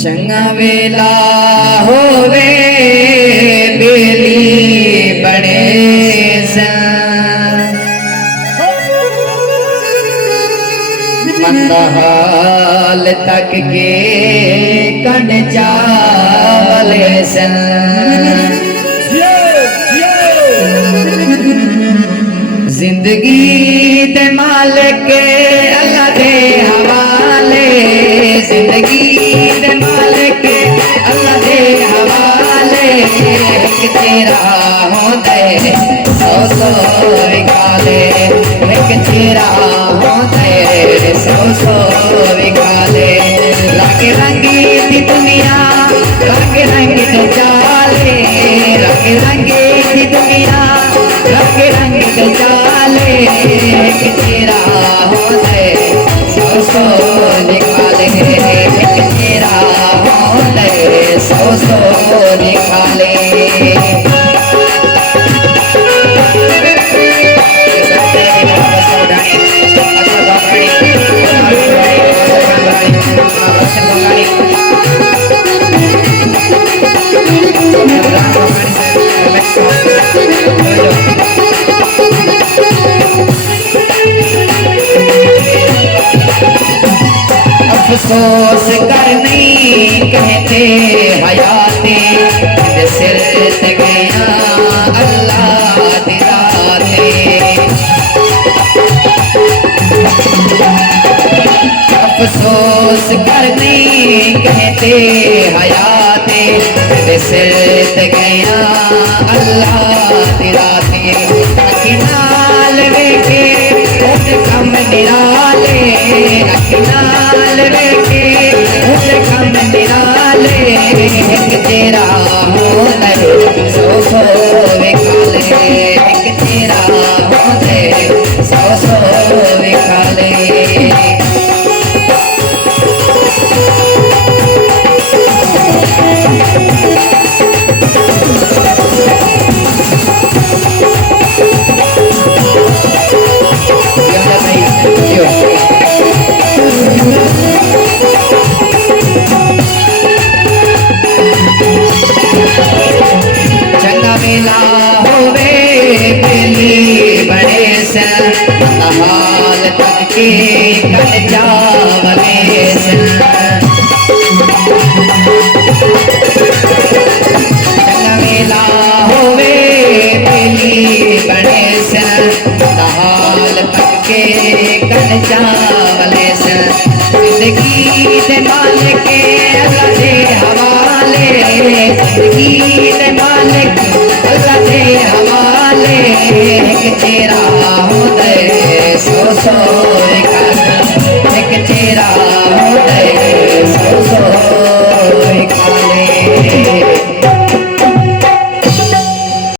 चंगा वेला होवे बेली बड़े मंदहाल तक के कन जावले सन जिंदगी दे मालिक अल्लाह दे हवाले जिंदगी दे मालिक अल्लाह दे हवाले एक तेरा होंदे सौ सौ विकाले एक तेरा होंदे सौ सौ विकाले रंग रंगी दी दुनिया रंग रंग दे जाले रंग रंगी दी दुनिया रंग रंग दे जाले एक तेरा होंदे सौ सौ निकाले एक तेरा होंदे सौ सौ निकाले अफसोस कर नहीं कहते हयाते सिर ते गया अल्लाह दिलाते अफसोस कर नहीं कहते हयाते सिर ते गया अल्लाह दिलाते अखिनाल वेखे उठ कम निराले अखिनाल वेखे उठ कम निराले एक तेरा होंदे सौ सौ विकाले एक तेरा होंदे सौ सौ विकाले चंगा वेला होवे बेली बड़े सन हाल तक के कट जावले सन